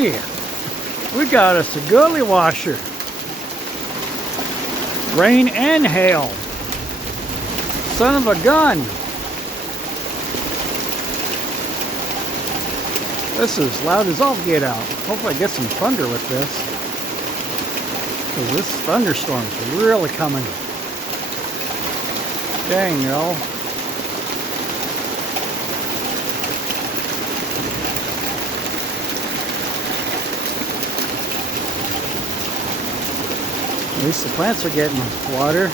Hey, we got us a gully washer. Rain and hail. Son of a gun. This is loud as all get out. Hopefully I get some thunder with this, because this thunderstorm's really coming. Dang, y'all. At least the plants are getting water.